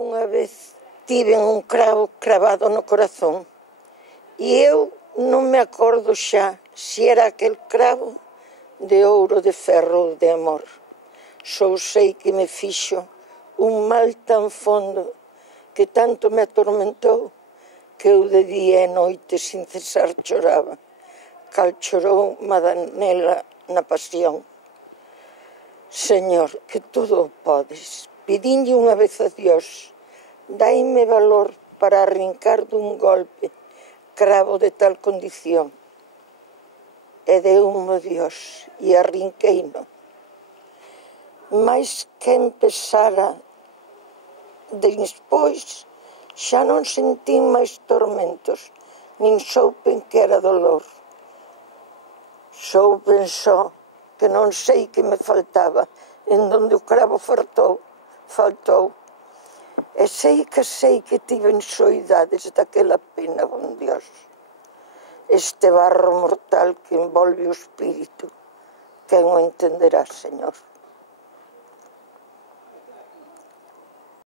Unha vez tiven un cravo cravado no corazón e eu non me acordo xa se era aquel cravo de ouro, de ferro ou de amor. Só sei que me fixo un mal tan fondo que tanto me atormentou que eu de día e noite sin cesar choraba, cal chorou Madanela na pasión. Señor, que todo o podes, pedinlle unha vez a Dios, daime valor para arrincar dun golpe cravo de tal condición. E deu-mo Dios e arrinqueino. Mais que empezara despois, xa non sentín máis tormentos, nin soupen que era dolor. Soupen só que non sei que me faltaba, en donde o cravo faltou. E sei que tiven soidades daquela pena, bon Dios. Este barro mortal que envolve o espírito, quen o entenderá, Señor?